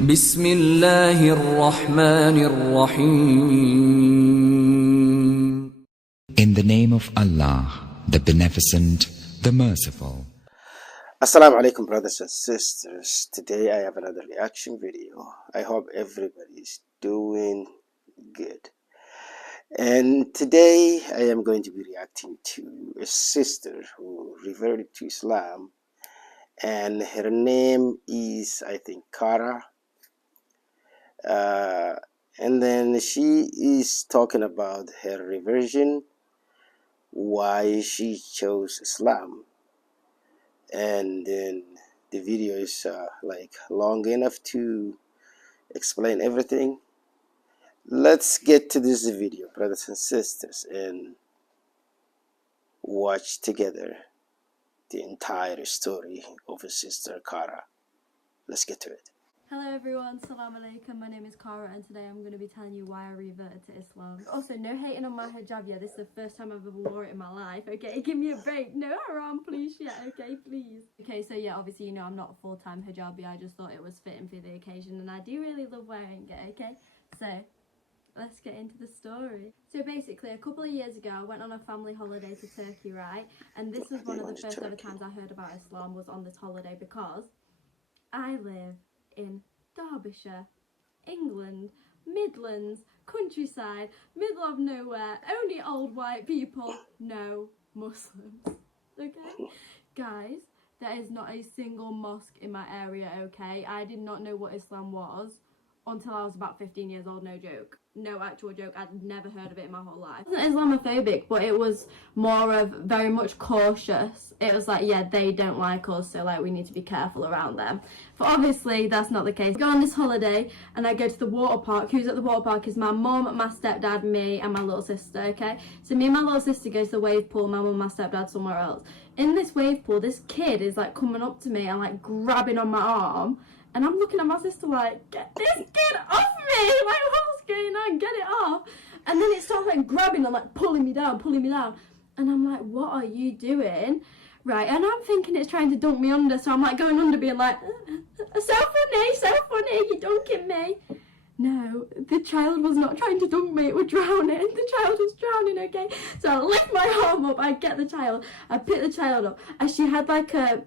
بسم الله الرحمن الرحيم. In the name of Allah, the Beneficent, the Merciful. Assalamu alaikum, brothers and sisters. Today I have another reaction video. I hope everybody's doing good. And today I am going to be reacting to a sister who reverted to Islam, and her name is, I think, Cara. And then she is talking about her reversion, why she chose Islam. And then the video is like long enough to explain everything. Let's get to this video, brothers and sisters, and watch together the entire story of his sister Cara. Let's get to it. Hello everyone, Salaam Alaikum, my name is Cara and today I'm going to be telling you why I reverted to Islam. Also, no hating on my hijab, yeah, this is the first time I've ever wore it in my life, okay? Give me a break, no haram please, yeah, okay, please. Okay, so yeah, obviously you know I'm not a full-time hijabi, I just thought it was fitting for the occasion and I do really love wearing it, okay? So, let's get into the story. So basically, a couple of years ago I went on a family holiday to Turkey, right? And this was one of the first ever times I heard about Islam was on this holiday because I live in Derbyshire, England, Midlands, countryside, middle of nowhere, only old white people, no Muslims, okay? Guys, there is not a single mosque in my area, okay? I did not know what Islam was until I was about 15 years old, no joke. No actual joke, I'd never heard of it in my whole life. It wasn't Islamophobic, but it was more of very much cautious. It was like, yeah, they don't like us, so like we need to be careful around them. But obviously that's not the case. I go on this holiday and I go to the water park. Who's at the water park is my mum, my stepdad, me and my little sister, okay? So me and my little sister go to the wave pool, my mum and my stepdad somewhere else. In this wave pool, this kid is like coming up to me and like grabbing on my arm. And I'm looking at my sister like, get this kid off me! Like, what's going on? Get it off! And then it starts like grabbing and like pulling me down. And I'm like, what are you doing? Right, and I'm thinking it's trying to dunk me under, so I'm like going under being like, so funny, you're dunking me. No, the child was not trying to dunk me, it was drowning. The child was drowning, okay? So I lift my arm up, I get the child, I pick the child up, and she had like a,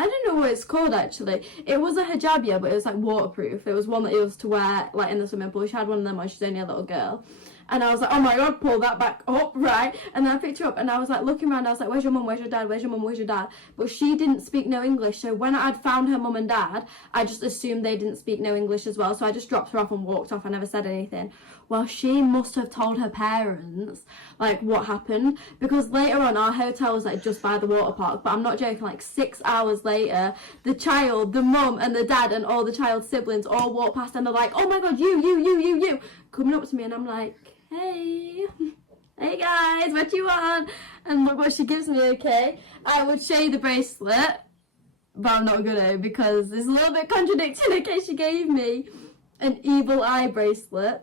I don't know what it's called actually. It was a hijabia, but it was like waterproof. It was one that you was to wear like in the swimming pool. She had one of them when she's only a little girl. And I was like, oh my god, pull that back up, right? And then I picked her up and I was like looking around, I was like, where's your mum, where's your dad, where's your mum, where's your dad? But she didn't speak no English, so when I'd found her mum and dad, I just assumed they didn't speak no English as well, so I just dropped her off and walked off. I never said anything. Well, she must have told her parents, like, what happened, because later on, our hotel was, like, just by the water park, but I'm not joking, like, 6 hours later, the child, the mum and the dad and all the child's siblings all walk past and they're like, oh my god, you, coming up to me, and I'm like, hey guys, what you want? And look what she gives me, okay? I would show you the bracelet, but I'm not gonna because it's a little bit contradicting, okay? She gave me an evil eye bracelet,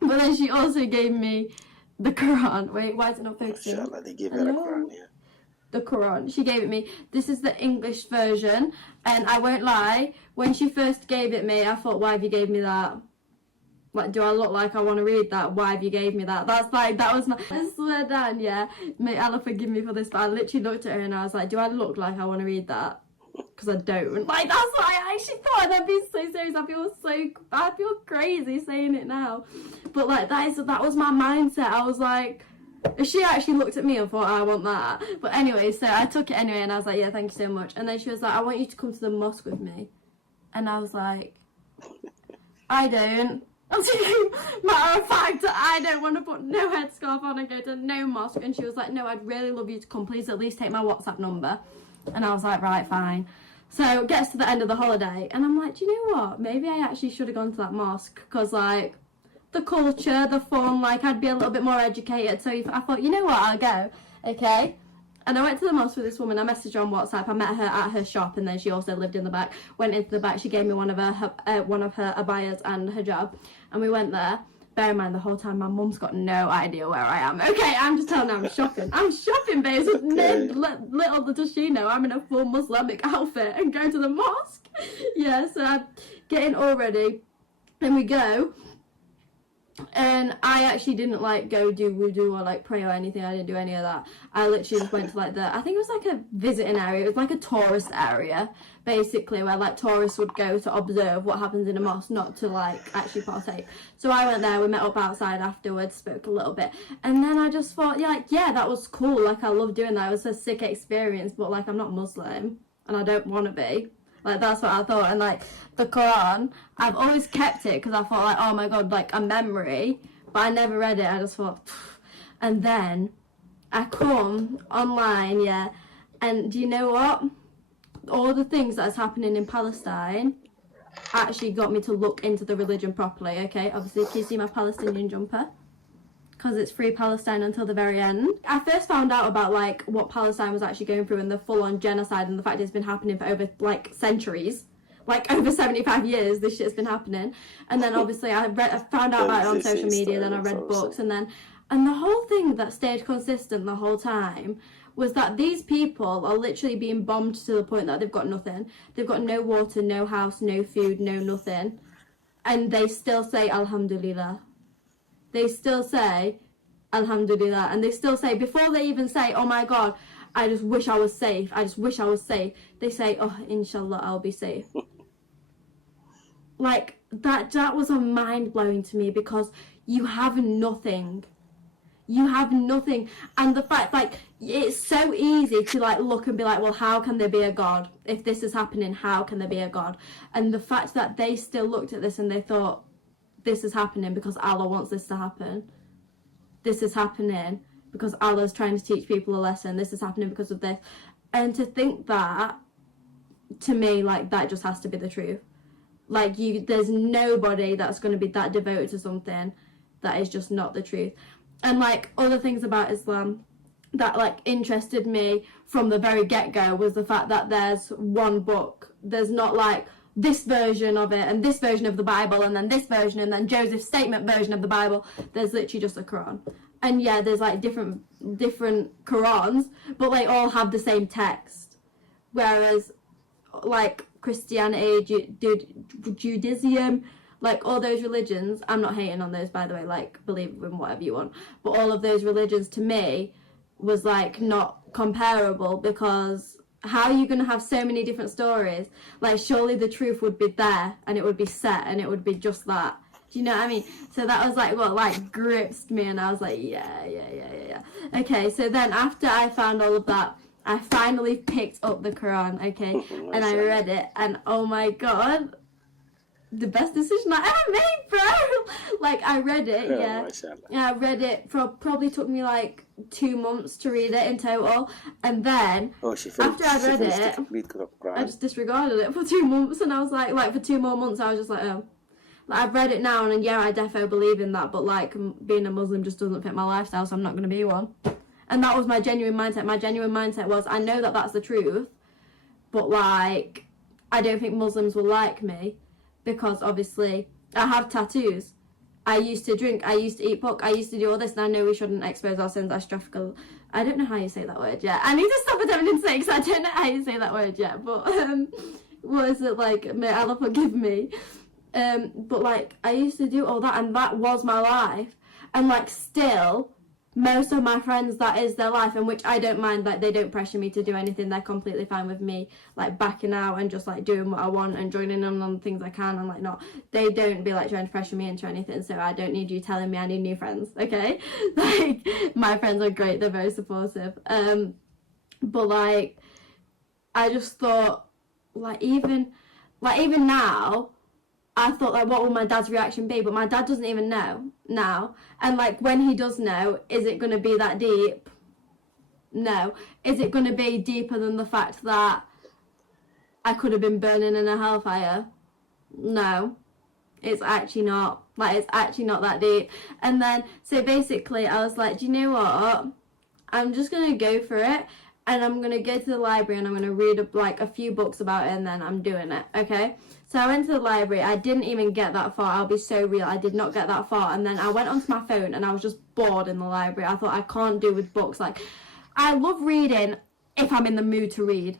but then she also gave me the Quran. Wait, why is it not focusing? Inshallah, they give her a Quran, yeah. The Quran. She gave it me. This is the English version, and I won't lie, when she first gave it me, I thought, why have you gave me that? Like, do I look like I want to read that? Why have you gave me that? That's like, that was my, I swear down, yeah. May Allah forgive me for this, but I literally looked at her and I was like, do I look like I want to read that? Because I don't. Like, that's what I actually thought, and I'd be so serious. I feel crazy saying it now. But like, that was my mindset. I was like, she actually looked at me and thought, I want that. But anyway, so I took it anyway and I was like, yeah, thank you so much. And then she was like, I want you to come to the mosque with me. And I was like, I don't. Matter of fact, I don't want to put no headscarf on and go to no mosque. And she was like, no, I'd really love you to come. Please at least take my WhatsApp number. And I was like, right, fine. So it gets to the end of the holiday and I'm like, do you know what? Maybe I actually should have gone to that mosque because like the culture, the fun, like I'd be a little bit more educated. So I thought, you know what, I'll go. Okay. And I went to the mosque with this woman. I messaged her on WhatsApp. I met her at her shop, and then she also lived in the back. Went into the back. She gave me one of her abayas and hijab, and we went there. bear in mind the whole time my mum's got no idea where I am. Okay, I'm just telling her I'm shopping. I'm shopping, babes. Little does she know I'm in a full Muslimic outfit and going to the mosque. Yeah, so I'm getting all ready. Then we go. And I actually didn't like go do wudu or like pray or anything. I didn't do any of that. I literally just went to like I think it was like a visiting area. It was like a tourist area, basically, where like tourists would go to observe what happens in a mosque, not to like actually partake. So I went there, we met up outside afterwards, spoke a little bit, and then I just thought, yeah, that was cool. Like, I love doing that. It was a sick experience, but like, I'm not Muslim and I don't want to be. Like, that's what I thought. And like the Quran, I've always kept it because I thought like, oh my god, like a memory, but I never read it. I just thought, pfft. And then I come online, yeah, and do you know what? All the things that's happening in Palestine actually got me to look into the religion properly. Okay, obviously, can you see my Palestinian jumper? Because it's free Palestine until the very end. I first found out about like what Palestine was actually going through and the full-on genocide and the fact it's been happening for over like centuries, like over 75 years this shit's been happening. And then obviously I found out about it on social media, then I read books, and the whole thing that stayed consistent the whole time was that these people are literally being bombed to the point that they've got nothing. They've got no water, no house, no food, no nothing, and they still say Alhamdulillah. They still say Alhamdulillah, and they still say, before they even say, oh my god, I just wish I was safe, I just wish I was safe, they say, oh, inshallah, I'll be safe. Like, that was a mind-blowing to me, because you have nothing. You have nothing. And the fact, like, it's so easy to, like, look and be like, well, how can there be a God? If this is happening, how can there be a God? And the fact that they still looked at this and they thought, this is happening because Allah wants this to happen. This is happening because Allah's trying to teach people a lesson. This is happening because of this. And to think that, to me, like, that just has to be the truth. Like, there's nobody that's going to be that devoted to something that is just not the truth. And, like, other things about Islam that, like, interested me from the very get-go was the fact that there's one book. There's not, like, this version of it and this version of the Bible and then this version and then Joseph's statement version of the Bible. There's literally just a Quran. And yeah, there's like different Qurans, but they all have the same text. Whereas like Christianity, Judaism, like all those religions, I'm not hating on those, by the way, like believe in whatever you want, but all of those religions to me was like not comparable, because how are you going to have so many different stories? Like, surely the truth would be there and it would be set and it would be just that. Do you know what I mean? So that was like what like gripped me, and I was like, yeah. Okay, so then after I found all of that, I finally picked up the Quran, okay, and I read it, and oh my god, the best decision I ever made, bro. Like, I read it, yeah. I read it, probably took me like 2 months to read it in total, and then after I read it, I just disregarded it for 2 months, and I was like for 2 more months, I was just like, oh. Like, I've read it now, and yeah, I defo believe in that, but like, being a Muslim just doesn't fit my lifestyle, so I'm not going to be one. And that was my genuine mindset. My genuine mindset was, I know that that's the truth, but like, I don't think Muslims will like me, because obviously I have tattoos, I used to drink, I used to eat pork, I used to do all this, and I know we shouldn't expose our sins as traffickers. I don't know how you say that word yet. I need to stop attempting to say, because I don't know how you say that word yet, but what is it, like, may Allah forgive me. But like, I used to do all that, and that was my life, and like, still most of my friends, that is their life, and which I don't mind. Like, they don't pressure me to do anything. They're completely fine with me like backing out and just like doing what I want and joining in on things I can, and like not, they don't be like trying to pressure me into anything. So I don't need you telling me I need new friends, okay? Like, my friends are great, they're very supportive. But like, I just thought, like, even now, I thought, like, what will my dad's reaction be? But my dad doesn't even know now. And, like, when he does know, is it going to be that deep? No. Is it going to be deeper than the fact that I could have been burning in a hellfire? No. It's actually not. Like, it's actually not that deep. And then, so basically, I was like, do you know what? I'm just going to go for it. and I'm gonna go to the library and I'm gonna read like a few books about it, and then I'm doing it. Okay, so I went to the library. I didn't even get that far. I'll be so real, I did not get that far. And then I went onto my phone and I was just bored in the library. I thought, I can't do with books. Like, I love reading if I'm in the mood to read.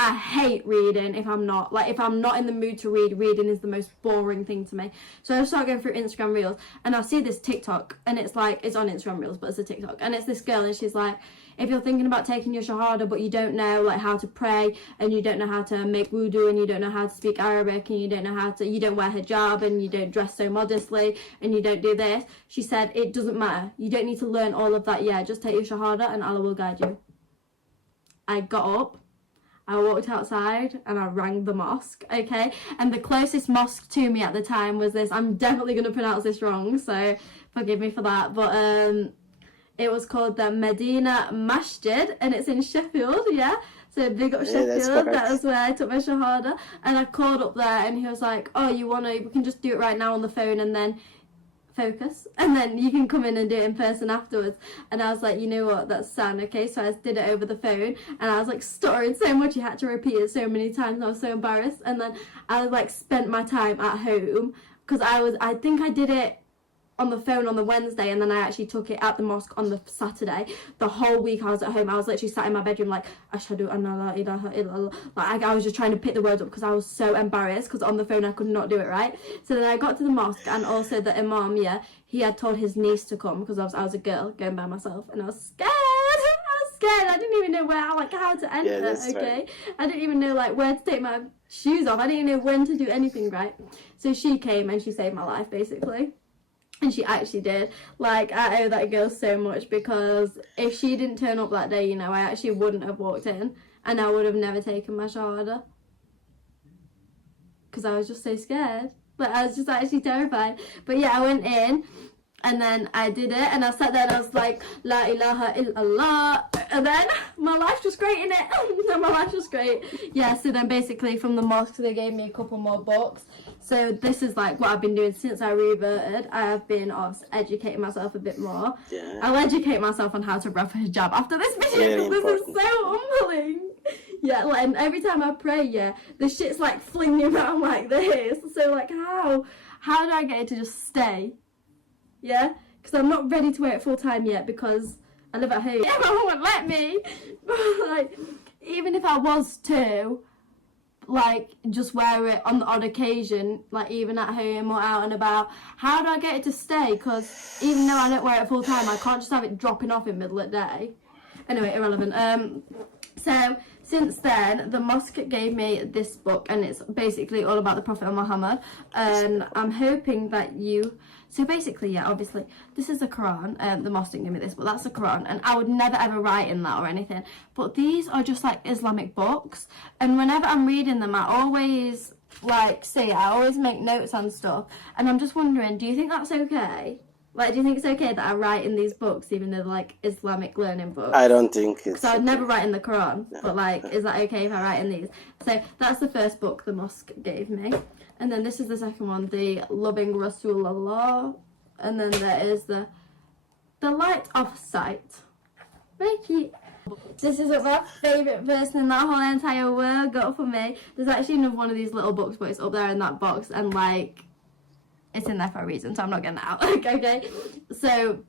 I hate reading if I'm not. Like, if I'm not in the mood to read, reading is the most boring thing to me. So I start going through Instagram Reels, and I see this TikTok, and it's like, it's on Instagram Reels, but it's a TikTok, and it's this girl, and she's like, if you're thinking about taking your Shahada, but you don't know like how to pray, and you don't know how to make wudu, and you don't know how to speak Arabic, and you don't know how to, you don't wear hijab, and you don't dress so modestly, and you don't do this, she said, it doesn't matter. You don't need to learn all of that yet. Just take your Shahada, and Allah will guide you. I got up, I walked outside, and I rang the mosque, okay? And the closest mosque to me at the time was this. I'm definitely going to pronounce this wrong, so forgive me for that. But it was called the Medina Masjid, and it's in Sheffield, yeah? So big up Sheffield, that was where I took my Shahada. And I called up there, and he was like, oh, we can just do it right now on the phone, and then focus, and then you can come in and do it in person afterwards. And I was like, you know what, that's sound okay. So I did it over the phone, and I was like stuttering so much, you had to repeat it so many times. I was so embarrassed. And then I like spent my time at home, because I think I did it on the phone on the Wednesday, and then I actually took it at the mosque on the Saturday. The whole week I was at home, I was literally sat in my bedroom like, Ashhadu anna la ilaha illallah. Like, I was just trying to pick the words up because I was so embarrassed, because on the phone I could not do it right. So then I got to the mosque, and also the imam, yeah, he had told his niece to come, because I was a girl going by myself, and I was scared. I didn't even know how to enter, okay? Right. I didn't even know like where to take my shoes off. I didn't even know when to do anything right. So she came and she saved my life, basically. And she actually did. Like, I owe that girl so much, because if she didn't turn up that day, you know, I actually wouldn't have walked in, and I would have never taken my Shahada, because I was just so scared. Like, I was just actually terrified. But yeah, I went in, and then I did it, and I sat there and I was like, La ilaha illallah, and then my life's just great, innit? My life's just great. Yeah, so then basically from the mosque they gave me a couple more books. So this is like what I've been doing since I reverted. I have been educating myself a bit more. Yeah. I'll educate myself on how to wrap a hijab after this video, because this is so humbling. Yeah, like, and every time I pray, yeah, the shit's like flinging around like this. So like, how do I get it to just stay? Yeah, because I'm not ready to wear it full time yet, because I live at home. Yeah, my mum won't let me. Like, even if I was to, like, just wear it on the odd occasion, like even at home or out and about, how do I get it to stay? Because even though I don't wear it full time, I can't just have it dropping off in the middle of the day. Anyway, irrelevant. So since then, the mosque gave me this book, and it's basically all about the Prophet Muhammad, and I'm hoping that you... So basically, yeah, obviously, this is the Quran. The mosque didn't give me this, but that's the Quran, and I would never ever write in that or anything. But these are just like Islamic books, and whenever I'm reading them, I always I always make notes and stuff. And I'm just wondering, do you think that's okay? Like, do you think it's okay that I write in these books, even though they're like Islamic learning books? I don't think it's. So I'd never write in the Quran, but like, is that okay if I write in these? So that's the first book the mosque gave me. And then this is the second one, the Loving Rasulullah. And then there is the Light of Sight. Very cute. This is what my favourite person in that whole entire world got for me. There's actually another one of these little books, but it's up there in that box, and like, it's in there for a reason, so I'm not getting it out. Okay. So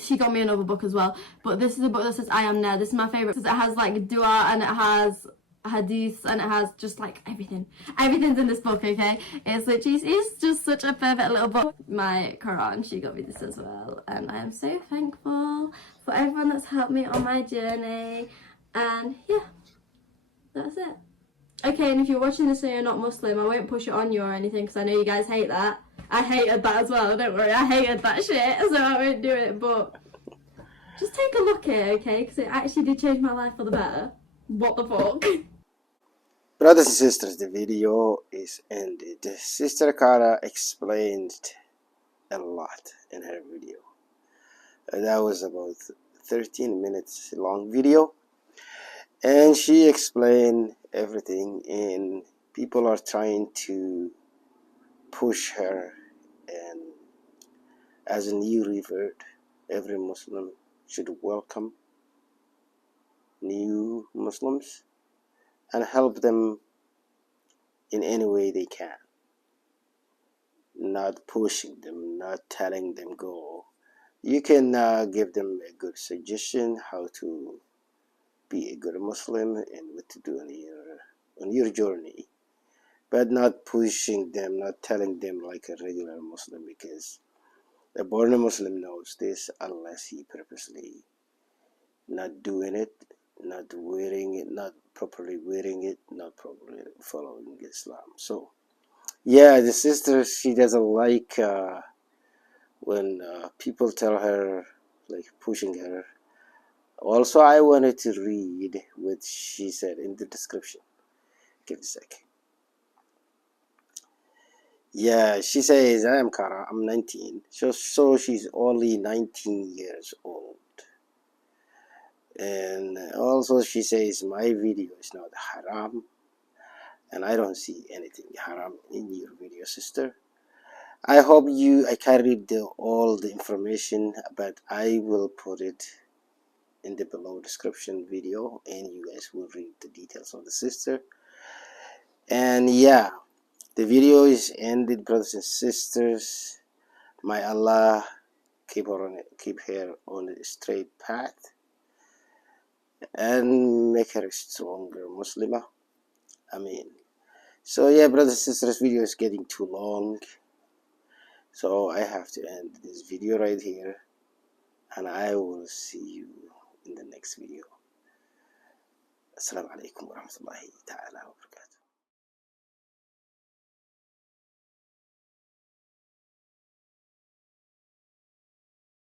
she got me another book as well. But this is a book that says I Am There. This is my favourite. It has like dua, and it has hadith, and it has just like everything's in this book. Okay, it's just such a perfect little book. My Quran, she got me this as well, and I am so thankful for everyone that's helped me on my journey. And yeah, that's it. Okay, and if you're watching this and you're not Muslim, I won't push it on you or anything, because I know you guys hate that. I hated that as well, don't worry, I hated that shit, so I won't do it. But just take a look at it, okay, because it actually did change my life for the better. What the fuck? Brothers and sisters, the video is ended. Sister Cara explained a lot in her video. That was about 13 minutes long video, and she explained everything, and people are trying to push her, and as a new revert, every Muslim should welcome new Muslims and help them in any way they can, not pushing them, not telling them go. You can give them a good suggestion how to be a good Muslim and what to do on your journey, but not pushing them, not telling them like a regular Muslim, because a born Muslim knows this unless he purposely not doing it, not wearing it, not properly wearing it, not properly following Islam. So yeah, the sister, she doesn't like when people tell her, like pushing her. Also, I wanted to read what she said in the description. Give a sec. Yeah, she says, I am Cara, I'm 19. So she's only 19 years old. And also she says, my video is not haram. And I don't see anything haram in your video, sister. I hope I carried all the information, but I will put it in the below description video and you guys will read the details of the sister. And yeah, the video is ended, brothers and sisters. May Allah keep her on a straight path and make her a stronger Muslimah. Ameen. So yeah, brothers and sisters, video is getting too long, so I have to end this video right here, and I will see you in the next video. Assalamu alaikum wa rahmatullahi ta'ala wa barakatuh.